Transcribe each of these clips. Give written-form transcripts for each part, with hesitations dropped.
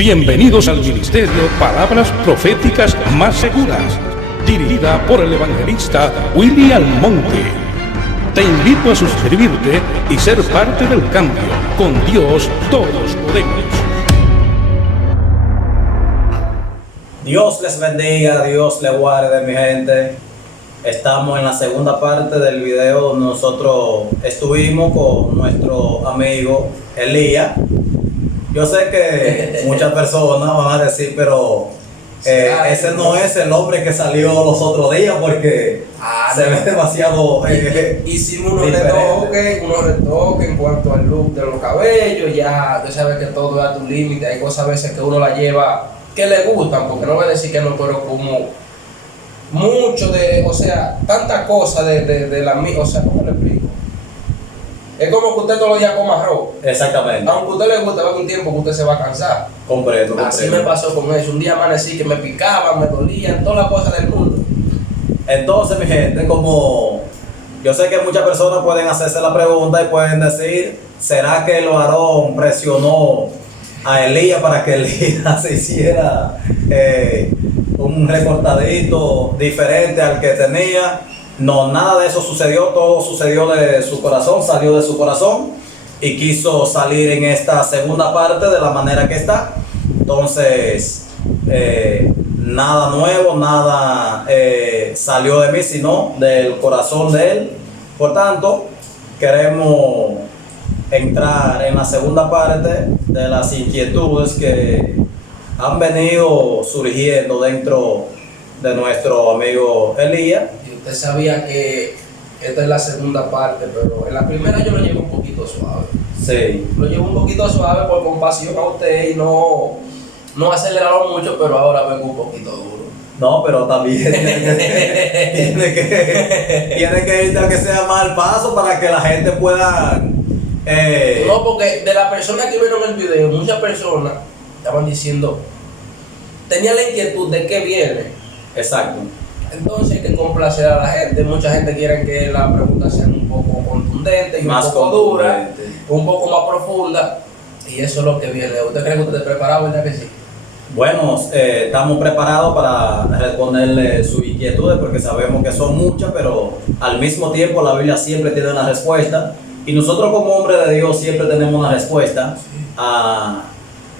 Bienvenidos al Ministerio Palabras Proféticas Más Seguras, dirigida por el evangelista William Almonte. Te invito a suscribirte y ser parte del cambio. Con Dios todos podemos. Dios les bendiga, Dios les guarde, mi gente. Estamos en la segunda parte del video donde nosotros estuvimos con nuestro amigo Elías. Yo sé que muchas personas van a decir, pero ese no es el hombre que salió los otros días porque se ve demasiado hicimos unos retoques en cuanto al look de los cabellos. Ya tú sabes que todo es a tu límite. Hay cosas a veces que uno la lleva que le gustan, porque no voy a decir que no, pero como mucho de, o sea, tanta cosa de la misma, o sea, ¿cómo le explico? Es como que usted todos los días coma arroz. Exactamente. Aunque a usted le guste, va a haber un tiempo que usted se va a cansar. Comprendo. Así me pasó con eso. Un día amanecí que me picaban, me dolían, todas las cosas del mundo. Entonces, mi gente, como yo sé que muchas personas pueden hacerse la pregunta y pueden decir, ¿será que el varón presionó a Elías para que Elías se hiciera un recortadito diferente al que tenía? No, nada de eso sucedió, todo sucedió de su corazón, salió de su corazón y quiso salir en esta segunda parte de la manera que está. Entonces, nada nuevo, nada salió de mí, sino del corazón de él. Por tanto, queremos entrar en la segunda parte de las inquietudes que han venido surgiendo dentro de nuestro amigo Elías. Usted sabía que esta es la segunda parte, pero en la primera yo lo llevo un poquito suave. Sí. Lo llevo un poquito suave por compasión a usted y no acelerarlo mucho, pero ahora vengo un poquito duro. No, pero también tiene que ir a que sea mal paso para que la gente pueda... No, porque de las personas que vieron el video, muchas personas estaban diciendo, tenía la inquietud de qué viene. Exacto. Entonces hay que complacer a la gente. Mucha gente quiere que la pregunta sea un poco contundente y más un poco dura, un poco más profunda. Y eso es lo que viene. ¿Usted cree que usted está preparado, verdad que sí? Bueno, estamos preparados para responderle sus inquietudes porque sabemos que son muchas, pero al mismo tiempo la Biblia siempre tiene una respuesta. Y nosotros como hombres de Dios siempre tenemos una respuesta a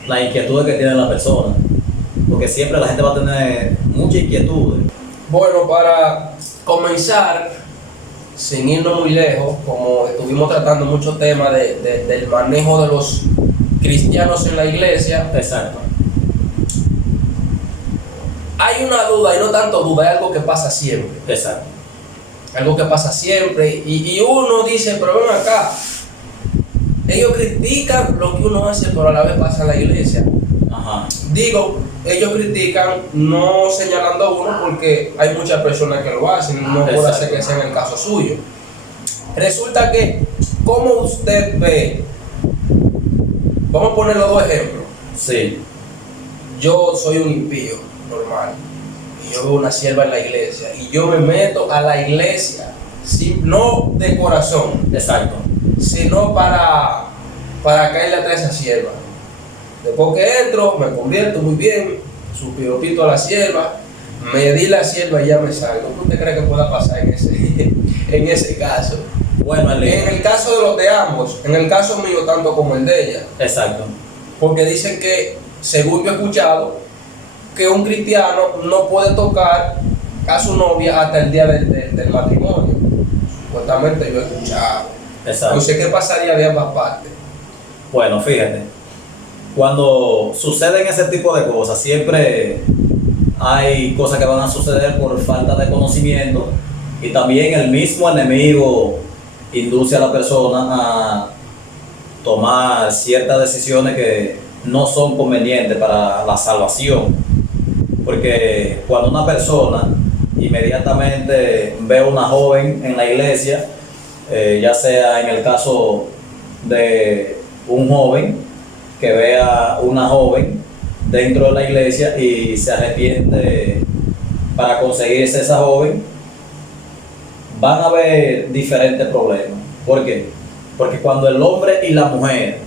las inquietudes que tiene la persona. Porque siempre la gente va a tener muchas inquietudes. Bueno, para comenzar, sin irnos muy lejos, como estuvimos tratando muchos temas del manejo de los cristianos en la iglesia. Exacto. Hay una duda, y no tanto duda, hay algo que pasa siempre. Exacto. Algo que pasa siempre, y uno dice, pero ven acá, ellos critican lo que uno hace, pero a la vez pasa en la iglesia. Ajá. Digo, ellos critican no señalando a uno porque hay muchas personas que lo hacen, no puede hacer que sea en el caso suyo. Resulta que, ¿cómo usted ve? Vamos a poner los dos ejemplos. Sí. Yo soy un impío normal y yo veo una sierva en la iglesia y yo me meto a la iglesia, no de corazón, Exacto, sino para caerle atrás a esa sierva. Después que entro, me convierto muy bien, su piropito a la sierva, me di la sierva y ya me salgo. ¿Qué usted cree que pueda pasar en ese caso? Bueno, en el caso de los de ambos, en el caso mío tanto como el de ella. Exacto. Porque dicen que, según yo he escuchado, que un cristiano no puede tocar a su novia hasta el día del matrimonio. Supuestamente yo he escuchado. Exacto. No sé qué pasaría de ambas partes. Bueno, fíjate, cuando suceden ese tipo de cosas, siempre hay cosas que van a suceder por falta de conocimiento y también el mismo enemigo induce a la persona a tomar ciertas decisiones que no son convenientes para la salvación. Porque cuando una persona inmediatamente ve a una joven en la iglesia, ya sea en el caso de un joven que vea una joven dentro de la iglesia y se arrepiente para conseguirse esa joven, van a haber diferentes problemas. ¿Por qué? Porque cuando el hombre y la mujer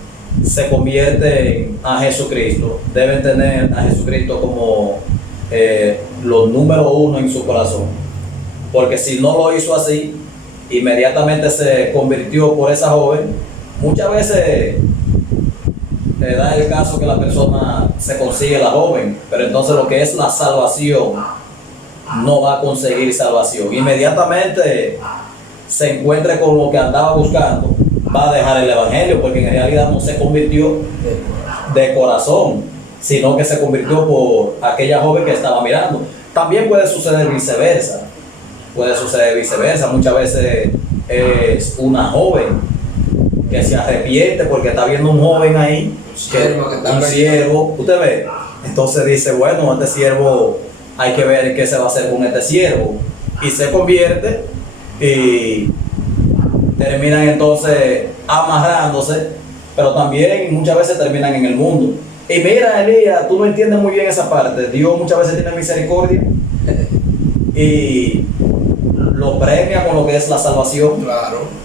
se convierten a Jesucristo, deben tener a Jesucristo como los número uno en su corazón. Porque si no lo hizo así, inmediatamente se convirtió por esa joven. Muchas veces da el caso que la persona se consigue la joven, pero entonces lo que es la salvación no va a conseguir salvación. Inmediatamente se encuentre con lo que andaba buscando, va a dejar el evangelio, porque en realidad no se convirtió de corazón, sino que se convirtió por aquella joven que estaba mirando. También puede suceder viceversa. Muchas veces es una joven que se arrepiente porque está viendo un joven ahí, un siervo, usted ve. Entonces dice, bueno, este siervo, hay que ver qué se va a hacer con este siervo. Y se convierte y terminan entonces amarrándose, pero también muchas veces terminan en el mundo. Y mira, Elías, tú no entiendes muy bien esa parte. Dios muchas veces tiene misericordia y lo premia con lo que es la salvación. Claro.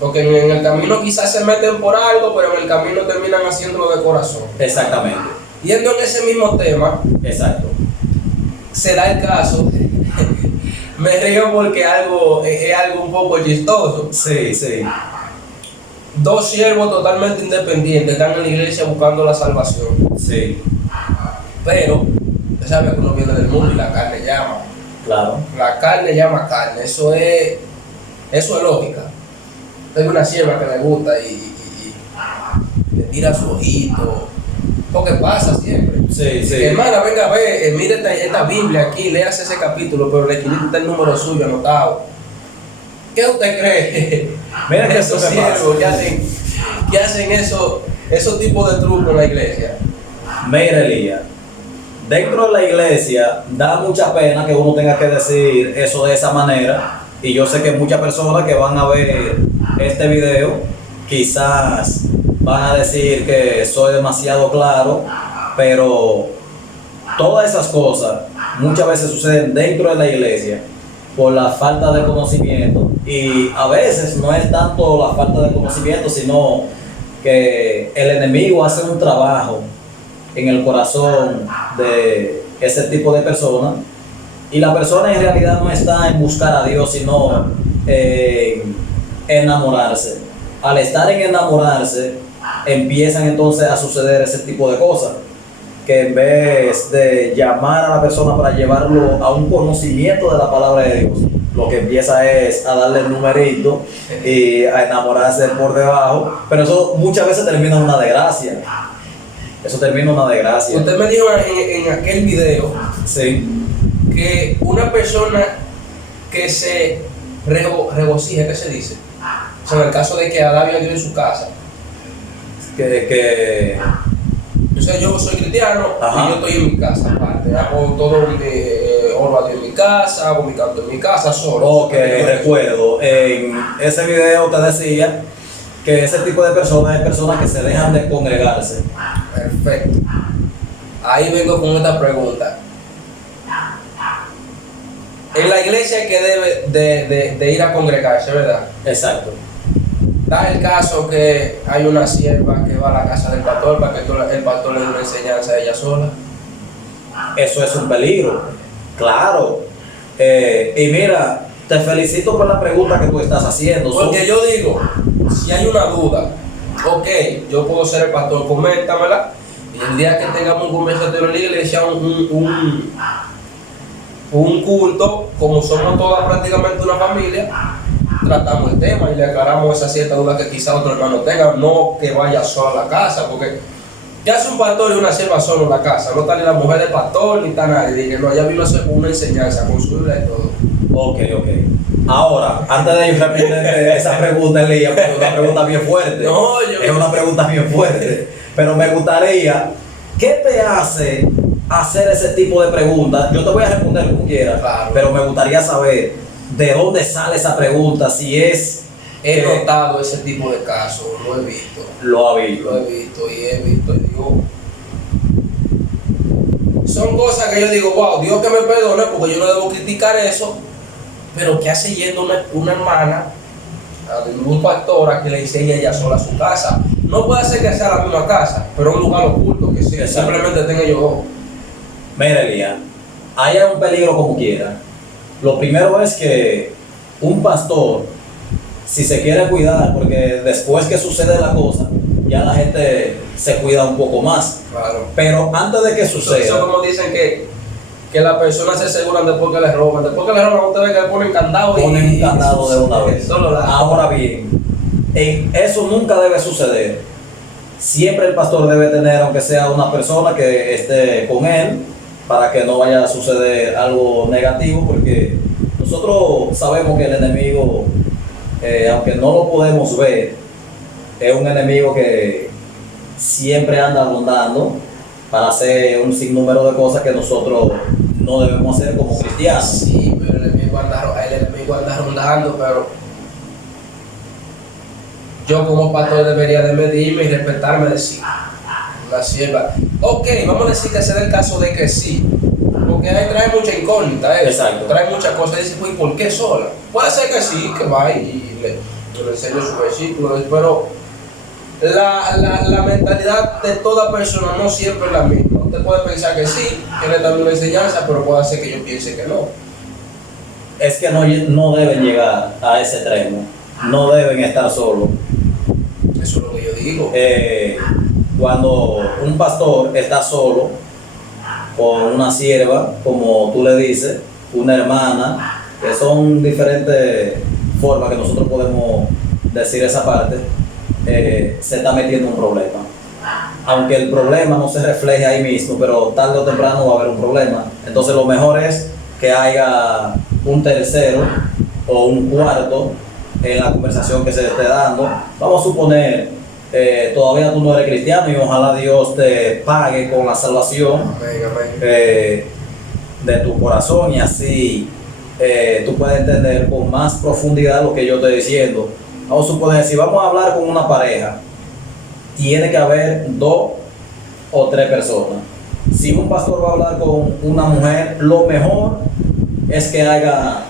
Porque en el camino quizás se meten por algo, pero en el camino terminan haciéndolo de corazón. Exactamente. Yendo en ese mismo tema, Exacto. se da el caso. Me río porque es algo un poco chistoso. Sí, sí. Dos siervos totalmente independientes están en la iglesia buscando la salvación. Sí. Pero, usted sabe que uno viene del mundo y la carne llama. Claro. La carne llama carne. Eso es lógica. Hay una sierva que le gusta y le tira su ojito. Porque pasa siempre. Sí, sí. Hermana, venga a ver, mire esta Biblia aquí, léase ese capítulo, pero le está el número suyo anotado. ¿Qué usted cree? Mira que esos eso me pasa. siervos que hacen esos tipos de trucos en la iglesia. Mira, Elías, dentro de la iglesia da mucha pena que uno tenga que decir eso de esa manera. Y yo sé que muchas personas que van a ver este video quizás van a decir que soy demasiado claro, pero todas esas cosas muchas veces suceden dentro de la iglesia por la falta de conocimiento, y a veces no es tanto la falta de conocimiento, sino que el enemigo hace un trabajo en el corazón de ese tipo de personas, y la persona en realidad no está en buscar a Dios, sino en enamorarse. Al estar en enamorarse, empiezan entonces a suceder ese tipo de cosas, que en vez de llamar a la persona para llevarlo a un conocimiento de la palabra de Dios, lo que empieza es a darle el numerito y a enamorarse por debajo. Pero eso muchas veces termina en una desgracia. Usted me dijo en aquel video, Sí. que una persona que se regocija, ¿qué se dice? O sea, en el caso de que alabia a Dios en su casa. O sea, yo soy cristiano. Ajá. Y yo estoy en mi casa aparte. Hago todo oro a Dios en mi casa, hago mi canto en mi casa solo. Ok, recuerdo. En ese video te decía que ese tipo de personas es personas que se dejan de congregarse. Perfecto. Ahí vengo con esta pregunta. En la iglesia que debe de ir a congregarse, ¿verdad? Exacto. Da el caso que hay una sierva que va a la casa del pastor para que el pastor le dé una enseñanza a ella sola. Eso es un peligro, claro. Y mira, te felicito por la pregunta que tú estás haciendo. Porque yo digo, si hay una duda, ok, yo puedo ser el pastor, coméntamela, y el día que tengamos un conversatorio en la iglesia, un culto, como somos todas prácticamente una familia, tratamos el tema y le aclaramos esa cierta duda que quizá otro hermano tenga, no que vaya solo a la casa, porque ya hace un pastor y una sierva solo en la casa, no está ni la mujer del pastor ni está nadie, dije, no, ella vino a hacer una enseñanza con su Biblia y todo. Ok. Ahora, antes de yo responder esa pregunta, Elías, porque es una pregunta bien fuerte. Es una pregunta bien fuerte. Pero me gustaría, ¿qué te hace hacer ese tipo de preguntas? Yo te voy a responder como quieras, Claro. pero me gustaría saber de dónde sale esa pregunta, si es... He notado ese tipo de casos, lo he visto. Lo ha visto. Y digo, son cosas que yo digo, wow, Dios que me perdone, porque yo no debo criticar eso, pero ¿qué hace yendo una hermana, a un pastor a que le enseñe ella sola a su casa? No puede ser que sea la misma casa, pero un lugar oculto que sí, Exacto. simplemente tenga ellos dos. Mira, Elías, hay un peligro como quiera. Lo primero es que un pastor, si se quiere cuidar, porque después que sucede la cosa, ya la gente se cuida un poco más. Claro. Pero antes de que Eso suceda, como dicen que las personas se aseguran después que les roban. Después que les roban, ustedes ven que le ponen candado ponen un candado de una vez. Solo la... Ahora bien, eso nunca debe suceder. Siempre el pastor debe tener, aunque sea una persona que esté con él, para que no vaya a suceder algo negativo, porque nosotros sabemos que el enemigo, aunque no lo podemos ver, es un enemigo que siempre anda rondando para hacer un sinnúmero de cosas que nosotros no debemos hacer como cristianos. Sí, pero el enemigo anda rondando, pero yo como pastor debería de medirme y respetarme, decir, la sierva. Ok, vamos a decir que sea el caso de que sí, porque ahí trae mucha incógnita, Exacto. trae muchas cosas, y dice, pues, ¿por qué sola? Puede ser que sí, que va y le enseño su versículo, pero la mentalidad de toda persona no siempre es la misma. Usted puede pensar que sí, que le da una enseñanza, pero puede ser que yo piense que no. Es que no deben llegar a ese extremo, no deben estar solos. Eso es lo que yo digo. Cuando un pastor está solo con una sierva, como tú le dices, una hermana, que son diferentes formas que nosotros podemos decir esa parte, se está metiendo en un problema. Aunque el problema no se refleje ahí mismo, pero tarde o temprano va a haber un problema. Entonces lo mejor es que haya un tercero o un cuarto en la conversación que se esté dando. Vamos a suponer, todavía tú no eres cristiano y ojalá Dios te pague con la salvación de tu corazón, y así tú puedes entender con más profundidad lo que yo estoy diciendo. Vamos a suponer, si vamos a hablar con una pareja, tiene que haber 2 o 3 personas. Si un pastor va a hablar con una mujer, lo mejor es que haya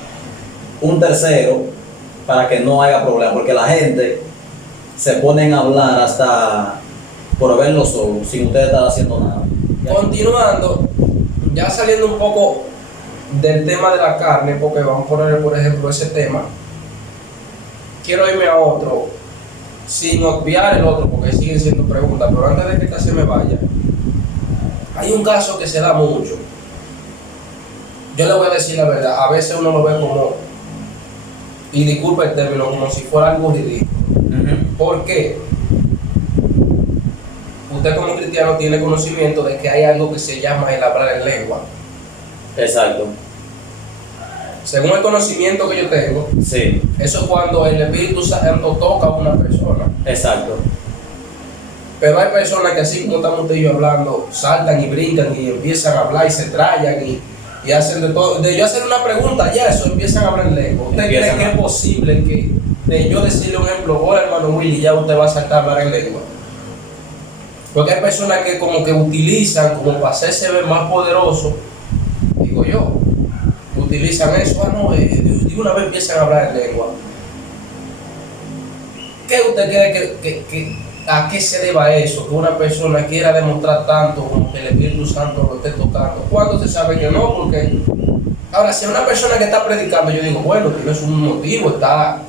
un tercero para que no haya problema, porque la gente se pone a hablar hasta por verlo solo, sin ustedes estar haciendo nada. Continuando, ya saliendo un poco del tema de la carne, porque vamos a poner por ejemplo ese tema, quiero irme a otro, sin obviar el otro, porque siguen siendo preguntas, pero antes de que esta se me vaya, hay un caso que se da mucho. Yo le voy a decir la verdad, a veces uno lo ve como, y disculpe el término, como si fuera algo ridículo. ¿Por qué? Usted como cristiano tiene conocimiento de que hay algo que se llama el hablar en lengua. Exacto. Según el conocimiento que yo tengo, Sí, eso es cuando el Espíritu Santo toca a una persona. exacto. Pero hay personas que así como estamos usted y yo hablando, saltan y brincan y empiezan a hablar y se trayan y hacen de todo. De yo hacer una pregunta, ya eso, empiezan a hablar en lengua. ¿Usted cree que es posible que de yo decirle un ejemplo, oh hermano Willy, ya usted va a saltar a hablar en lengua? Porque hay personas que como que utilizan como para hacerse ver más poderoso, digo yo, utilizan eso, de una vez empiezan a hablar en lengua. ¿Qué usted cree a qué se deba eso? Que una persona quiera demostrar tanto como que el Espíritu Santo lo esté tocando. ¿Cuándo se sabe que no? Porque ahora, si una persona que está predicando, yo digo, bueno, tienes un motivo, está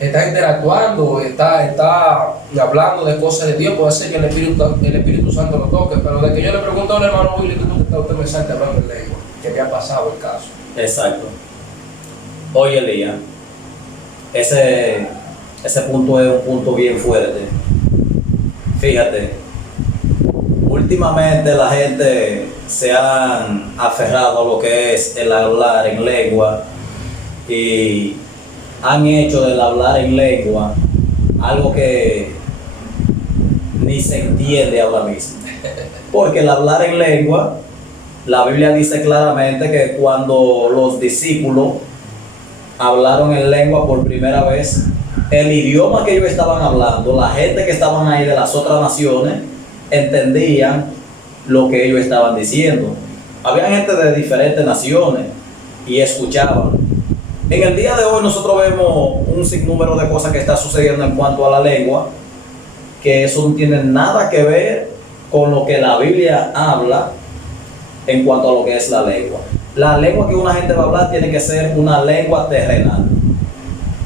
interactuando, está hablando de cosas de Dios, puede ser que el Espíritu Santo lo toque, pero de que yo le pregunto al hermano Willy, que usted me salte hablando en lengua, que me ha pasado el caso. Exacto. Oye, Elías, ese punto es un punto bien fuerte. Fíjate, últimamente la gente se han aferrado a lo que es el hablar en lengua y han hecho del hablar en lengua algo que ni se entiende ahora mismo. Porque el hablar en lengua, la Biblia dice claramente que cuando los discípulos hablaron en lengua por primera vez, el idioma que ellos estaban hablando, la gente que estaban ahí de las otras naciones, entendían lo que ellos estaban diciendo. Había gente de diferentes naciones y escuchaban. En el día de hoy nosotros vemos un sinnúmero de cosas que está sucediendo en cuanto a la lengua, que eso no tiene nada que ver con lo que la Biblia habla en cuanto a lo que es la lengua. La lengua que una gente va a hablar tiene que ser una lengua terrenal.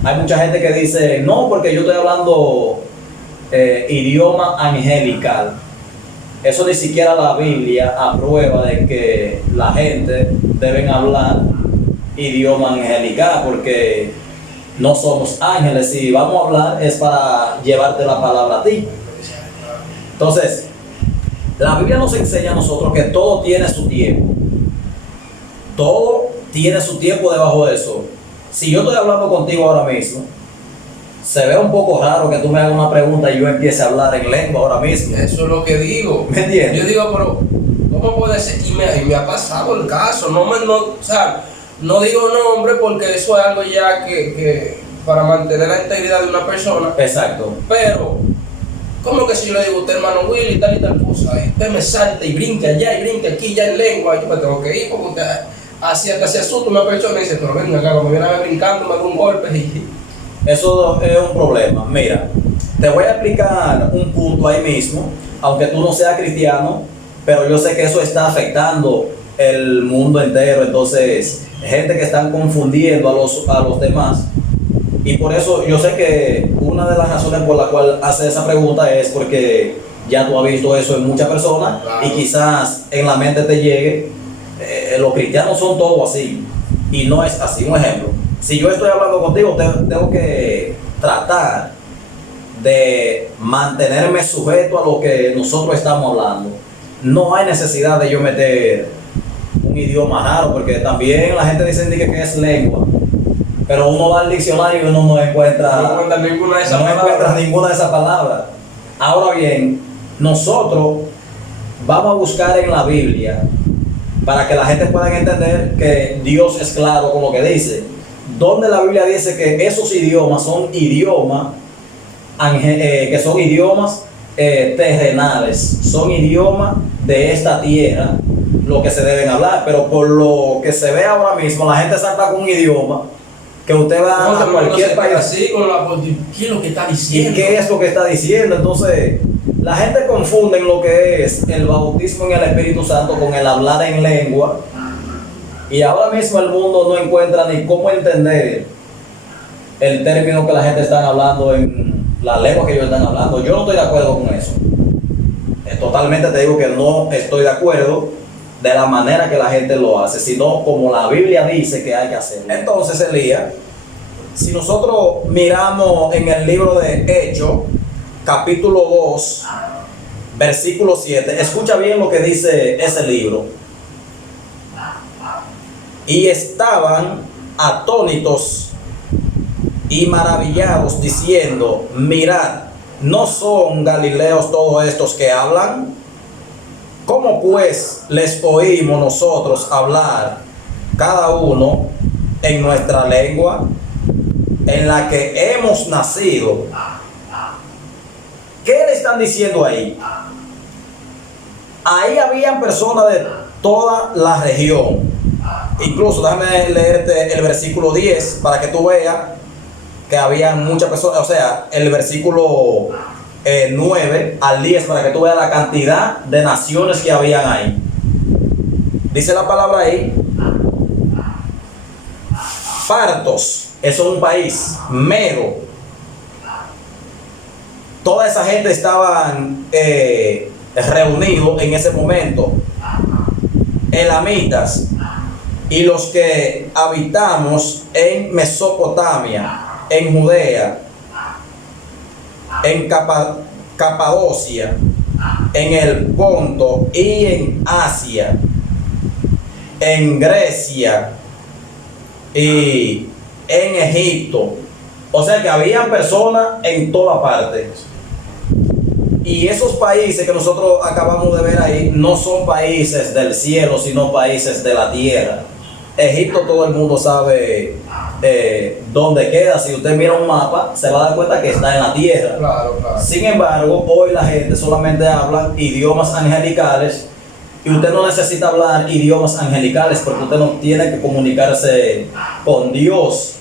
Hay mucha gente que dice, no, porque yo estoy hablando idioma angelical. Eso ni siquiera la Biblia aprueba de que la gente deben hablar idioma angelical, porque no somos ángeles. Si vamos a hablar es para llevarte la palabra a ti. Entonces, la Biblia nos enseña a nosotros que todo tiene su tiempo. Todo tiene su tiempo debajo de eso. Si yo estoy hablando contigo ahora mismo, se ve un poco raro que tú me hagas una pregunta y yo empiece a hablar en lengua ahora mismo. Eso es lo que digo. ¿Me entiendes? Yo digo, pero ¿cómo puede ser? Y me ha pasado el caso. O sea, no digo nombre porque eso es algo ya que para mantener la integridad de una persona. Exacto. Pero, ¿cómo que si yo le digo a usted, hermano Willy, tal y tal cosa? Y usted me salta y brinca allá y brinca aquí, ya en lengua, yo me tengo que ir porque usted así hasta se asusta una persona y dice, pero venga acá, cuando viene a ver brincando, me da un golpe y... Eso es un problema. Mira, te voy a explicar un punto ahí mismo, aunque tú no seas cristiano, pero yo sé que eso está afectando el mundo entero. Entonces, gente que están confundiendo a los demás. Y por eso yo sé que una de las razones por la cual hace esa pregunta es porque ya tú has visto eso en muchas personas. Claro. Y quizás en la mente te llegue, los cristianos son todos así, y no es así. Un ejemplo, si yo estoy hablando contigo, tengo que tratar de mantenerme sujeto a lo que nosotros estamos hablando. No hay necesidad de yo meter un idioma raro, porque también la gente dice que es lengua, pero uno va al diccionario y uno no encuentra ninguna de esas palabras. Ahora bien, nosotros vamos a buscar en la Biblia para que la gente pueda entender que Dios es claro con lo que dice. Donde la Biblia dice que esos idiomas son idiomas terrenales, son idiomas de esta tierra, lo que se deben hablar. Pero por lo que se ve ahora mismo, la gente salta con un idioma que usted va a cualquier país así, ¿qué es lo que está diciendo? ¿Y qué es lo que está diciendo? Entonces, la gente confunde lo que es el bautismo en el Espíritu Santo con el hablar en lengua. Y ahora mismo el mundo no encuentra ni cómo entender el término que la gente está hablando en la lengua que ellos están hablando. Yo no estoy de acuerdo con eso. Totalmente te digo que no estoy de acuerdo de la manera que la gente lo hace, sino como la Biblia dice que hay que hacerlo. Entonces, Elías, si nosotros miramos en el libro de Hechos, capítulo 2, versículo 7, escucha bien lo que dice ese libro. Y estaban atónitos y maravillados, diciendo, mirad, ¿no son galileos todos estos que hablan? ¿Cómo pues les oímos nosotros hablar, cada uno en nuestra lengua, en la que hemos nacido? ¿Qué le están diciendo ahí? Ahí habían personas de toda la región. Incluso déjame leerte el versículo 10 para que tú veas que había muchas personas. O sea, el versículo 9 al 10 para que tú veas la cantidad de naciones que habían ahí. Dice la palabra ahí: Partos, eso es un país. Medo, toda esa gente estaban reunidos en ese momento. Elamitas y los que habitamos en Mesopotamia, en Judea, en Capadocia, en el Ponto y en Asia, en Grecia y en Egipto. O sea que habían personas en toda parte. Y esos países que nosotros acabamos de ver ahí no son países del cielo, sino países de la tierra. Egipto, todo el mundo sabe dónde queda. Si usted mira un mapa, se va a dar cuenta que está en la tierra. Claro. Sin embargo, hoy la gente solamente habla idiomas angelicales, y usted no necesita hablar idiomas angelicales porque usted no tiene que comunicarse con Dios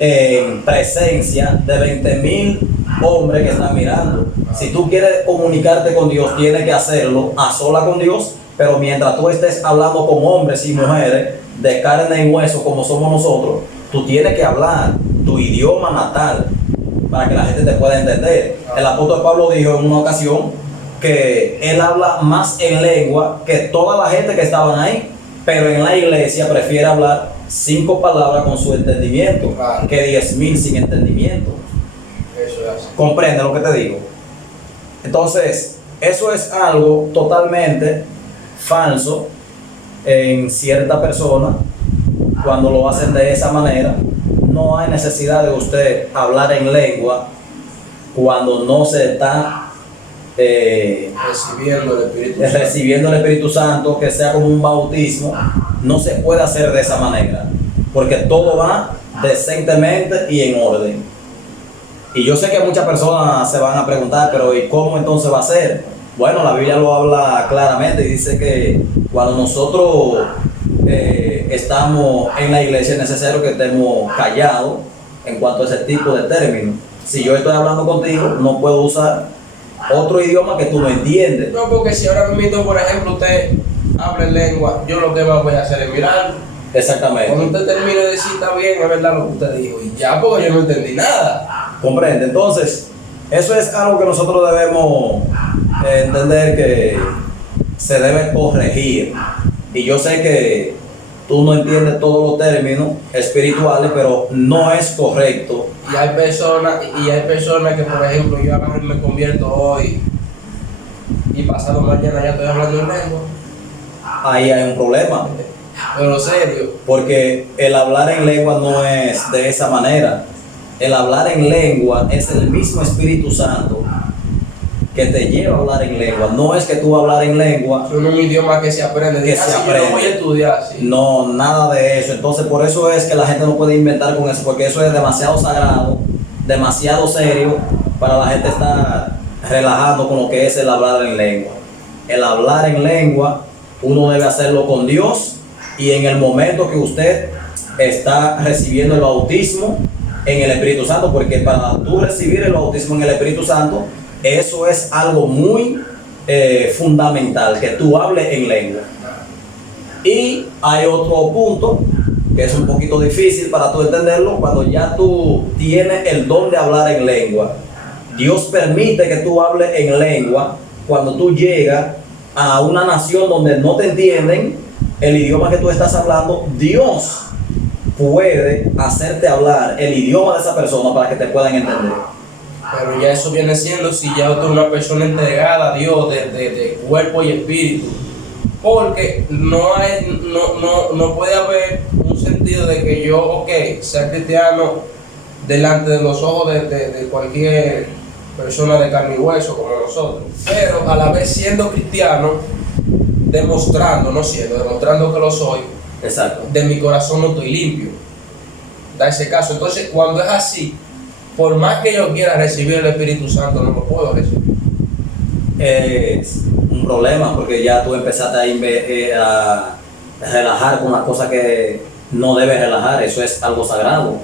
en presencia de 20.000 hombres que están mirando. Si tú quieres comunicarte con Dios, tienes que hacerlo a sola con Dios, pero mientras tú estés hablando con hombres y mujeres de carne y hueso como somos nosotros, tú tienes que hablar tu idioma natal para que la gente te pueda entender. El apóstol Pablo dijo en una ocasión que él habla más en lengua que toda la gente que estaban ahí, pero en la iglesia prefiere hablar 5 palabras con su entendimiento que 10.000 sin entendimiento. Eso es así. ¿Comprende lo que te digo? Entonces, eso es algo totalmente falso en cierta persona cuando lo hacen de esa manera. No hay necesidad de usted hablar en lengua cuando no se está recibiendo el Espíritu Santo, que sea como un bautismo. No se puede hacer de esa manera, porque todo va decentemente y en orden. Y yo sé que muchas personas se van a preguntar, pero ¿y cómo entonces va a ser? Bueno, la Biblia lo habla claramente y dice que cuando nosotros estamos en la iglesia es necesario que estemos callados en cuanto a ese tipo de términos. Si yo estoy hablando contigo, no puedo usar otro idioma que tú no entiendes. No, porque si ahora mismo, por ejemplo, usted habla en lengua, yo lo que más voy a hacer es mirar. Exactamente. Cuando usted termine de decir está bien, es verdad lo que usted dijo, y ya, porque yo no entendí nada. Comprende. Entonces, eso es algo que nosotros debemos entender que se debe corregir. Y yo sé que tú no entiendes todos los términos espirituales, pero no es correcto. Y hay personas que, por ejemplo, yo a lo mejor me convierto hoy y pasado mañana ya estoy hablando en lengua. Ahí hay un problema. Pero serio. Porque el hablar en lengua no es de esa manera. El hablar en lengua es el mismo Espíritu Santo que te lleva a hablar en lengua. No es que tú hablar en lengua. Es un idioma que se aprende. Que se aprende. Yo no voy a estudiar. Sí. No, nada de eso. Entonces, por eso es que la gente no puede inventar con eso, porque eso es demasiado sagrado, demasiado serio para la gente estar relajando con lo que es el hablar en lengua. El hablar en lengua, uno debe hacerlo con Dios y en el momento que usted está recibiendo el bautismo en el Espíritu Santo, porque para tú recibir el bautismo en el Espíritu Santo, eso es algo muy fundamental, que tú hables en lengua. Y hay otro punto que es un poquito difícil para tú entenderlo. Cuando ya tú tienes el don de hablar en lengua, Dios permite que tú hables en lengua. Cuando tú llegas a una nación donde no te entienden el idioma que tú estás hablando, Dios puede hacerte hablar el idioma de esa persona para que te puedan entender. Pero ya eso viene siendo si ya usted es una persona entregada a Dios de cuerpo y espíritu. Porque no puede haber un sentido de que yo, ok, sea cristiano delante de los ojos de cualquier persona de carne y hueso como nosotros. Pero a la vez siendo cristiano, demostrando que lo soy. Exacto. De mi corazón no estoy limpio. Da ese caso. Entonces, cuando es así, por más que yo quiera recibir el Espíritu Santo, no lo puedo recibir. Es un problema porque ya tú empezaste a relajar con una cosa que no debes relajar. Eso es algo sagrado.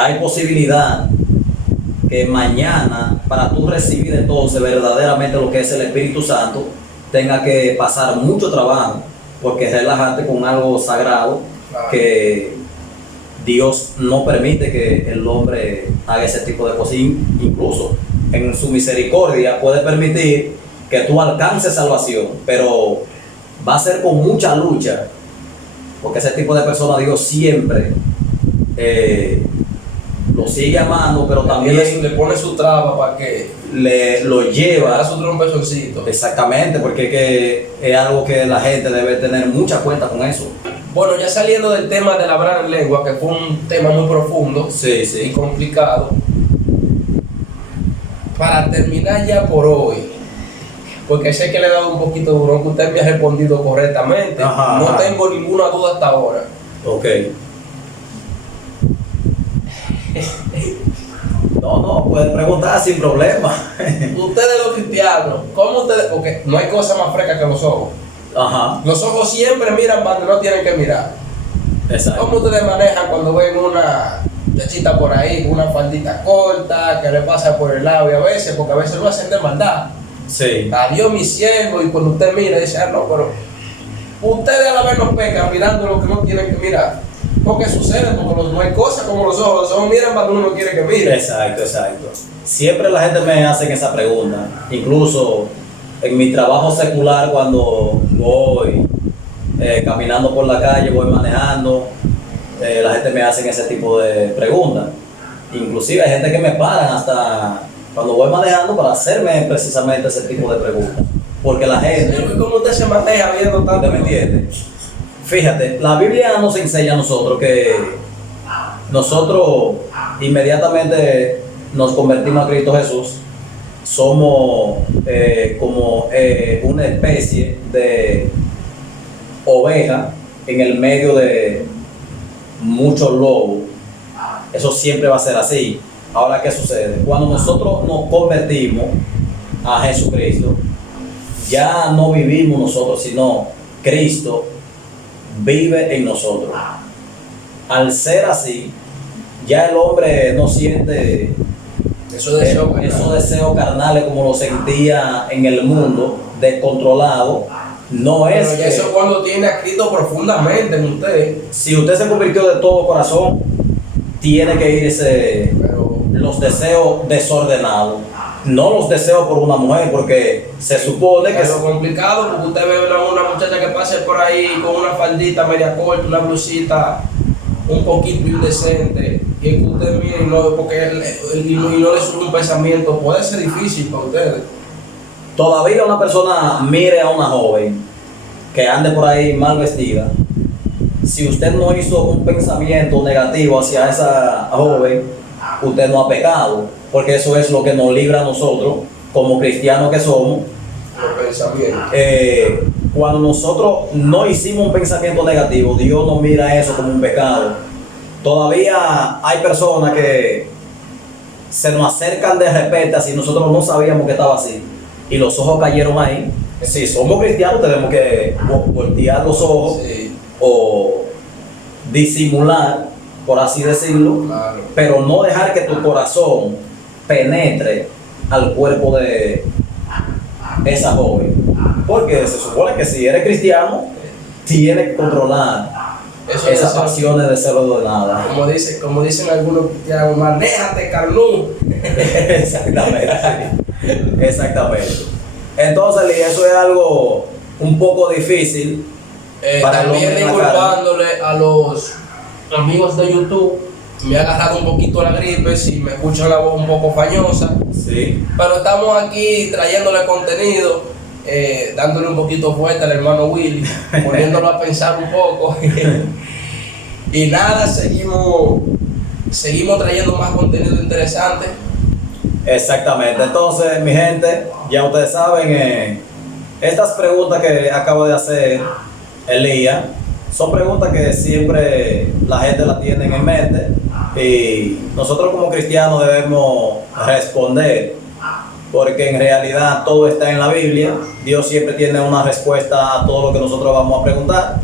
Hay posibilidad que mañana, para tú recibir entonces verdaderamente lo que es el Espíritu Santo, tenga que pasar mucho trabajo, porque relajarte con algo sagrado, claro, que Dios no permite que el hombre haga ese tipo de cosas. Incluso en su misericordia puede permitir que tú alcances salvación, pero va a ser con mucha lucha, porque ese tipo de personas Dios siempre lo sigue amando, pero también le pone su traba para que lo lleva a su trompezoncito. Exactamente, porque es algo que la gente debe tener mucha cuenta con eso. Bueno, ya saliendo del tema del hablar en lengua, que fue un tema muy profundo, sí, y complicado, para terminar ya por hoy, porque sé que le he dado un poquito duro, aunque usted me ha respondido correctamente. No tengo ninguna duda hasta ahora. Ok. No, pueden preguntar sin problema. Ustedes los cristianos, ¿cómo ustedes? Porque no hay cosa más fresca que los ojos. Ajá. Los ojos siempre miran para donde no tienen que mirar. Exacto. ¿Cómo ustedes manejan cuando ven una muchachita por ahí con una faldita corta que le pasa por el lado y a veces, porque a veces lo hacen de maldad? Sí. Adiós mi siervo, y cuando usted mira dice, no, pero ustedes a la vez nos pecan mirando lo que no tienen que mirar. Porque sucede, porque no hay cosas como los ojos miran cuando uno no quiere que mire. Exacto. Siempre la gente me hace esa pregunta. Incluso en mi trabajo secular, cuando voy caminando por la calle, voy manejando, la gente me hace ese tipo de preguntas. Inclusive hay gente que me paran hasta cuando voy manejando para hacerme precisamente ese tipo de preguntas. Porque la gente... ¿Cómo usted se maneja viendo tanto? ¿Usted me entiende? Fíjate, la Biblia nos enseña a nosotros que nosotros inmediatamente nos convertimos a Cristo Jesús, somos como una especie de oveja en el medio de muchos lobos. Eso siempre va a ser así. Ahora, ¿qué sucede? Cuando nosotros nos convertimos a Jesucristo, ya no vivimos nosotros, sino Cristo vive en nosotros. Al ser así, ya el hombre no siente esos deseos carnales como lo sentía en el mundo, descontrolado. No es. Pero ya eso cuando tiene a Cristo profundamente en usted. Si usted se convirtió de todo corazón, tiene que irse los deseos desordenados. No los deseos por una mujer, porque se supone que es lo complicado, porque usted ve una muchacha que pase por ahí con una faldita media corta, una blusita un poquito indecente, y que usted mire y no, porque y no le surge un pensamiento, puede ser difícil para ustedes. Todavía una persona mire a una joven que ande por ahí mal vestida. Si usted no hizo un pensamiento negativo hacia esa joven, usted no ha pecado, porque eso es lo que nos libra a nosotros, como cristianos que somos. Los pensamientos. Cuando nosotros no hicimos un pensamiento negativo, Dios no mira eso como un pecado. Todavía hay personas que se nos acercan de repente, así nosotros no sabíamos que estaba así, y los ojos cayeron ahí. Si somos cristianos, tenemos que voltear los ojos, sí, o disimular, por así decirlo, claro, pero no dejar que tu corazón penetre al cuerpo de esa joven, porque se supone que si eres cristiano tienes que controlar esas pasiones de ser ordenada. Como dicen algunos cristianos, manéjate, carnú. Exactamente. Entonces, Lee, eso es algo un poco difícil para también disculpándole a los amigos de YouTube. Me ha agarrado un poquito la gripe, si me escuchan la voz un poco fañosa. Sí. Pero estamos aquí trayéndole contenido, dándole un poquito fuerte al hermano Willy, poniéndolo a pensar un poco. Y nada, seguimos trayendo más contenido interesante. Exactamente. Entonces, mi gente, ya ustedes saben, estas preguntas que acabo de hacer Elías son preguntas que siempre la gente las tiene en mente, y nosotros como cristianos debemos responder, porque en realidad todo está en la Biblia. Dios siempre tiene una respuesta a todo lo que nosotros vamos a preguntar,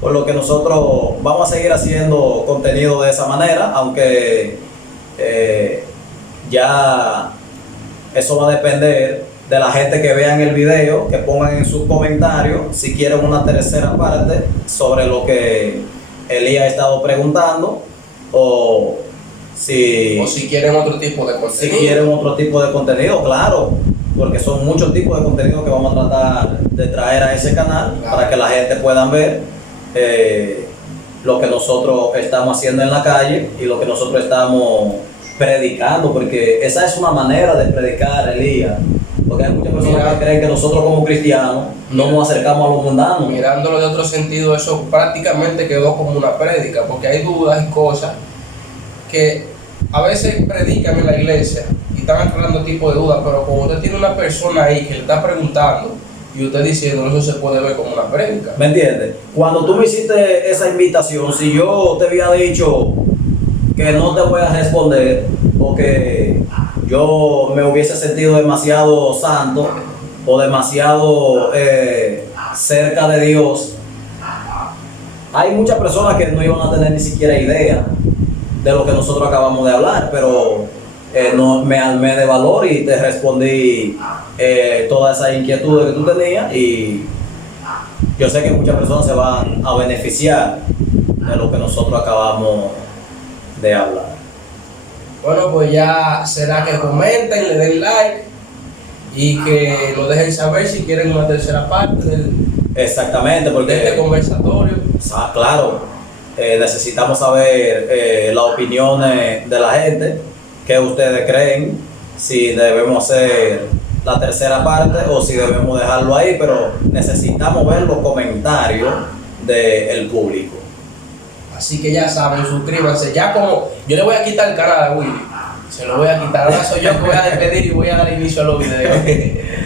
por lo que nosotros vamos a seguir haciendo contenido de esa manera, aunque ya eso va a depender de la gente que vean el video, que pongan en sus comentarios si quieren una tercera parte sobre lo que Elías ha estado preguntando, o si quieren otro tipo de contenido. Si quieren otro tipo de contenido, claro, porque son muchos tipos de contenido que vamos a tratar de traer a ese canal, claro, para que la gente pueda ver lo que nosotros estamos haciendo en la calle y lo que nosotros estamos predicando, porque esa es una manera de predicar, Elías. Porque hay muchas personas que creen que nosotros como cristianos no nos acercamos a los mundanos. Mirándolo de otro sentido, eso prácticamente quedó como una prédica, porque hay dudas y cosas que a veces predican en la iglesia y están aclarando tipo de dudas, pero como usted tiene una persona ahí que le está preguntando y usted diciendo, eso se puede ver como una prédica. ¿Me entiendes? Cuando tú me hiciste esa invitación, si yo te había dicho que no te voy a responder, o que yo me hubiese sentido demasiado santo o demasiado cerca de Dios, hay muchas personas que no iban a tener ni siquiera idea de lo que nosotros acabamos de hablar, pero me armé de valor y te respondí todas esas inquietudes que tú tenías, y yo sé que muchas personas se van a beneficiar de lo que nosotros acabamos de hablar. Bueno, pues ya será que comenten, le den like y que lo dejen saber si quieren una tercera parte Exactamente, de porque este conversatorio. claro, necesitamos saber las opiniones de la gente, qué ustedes creen, si debemos hacer la tercera parte o si debemos dejarlo ahí, pero necesitamos ver los comentarios del público. Así que ya saben, suscríbanse. Ya como yo le voy a quitar el canal a Willy, se lo voy a quitar. Ahora soy yo que voy a despedir y voy a dar inicio a los videos.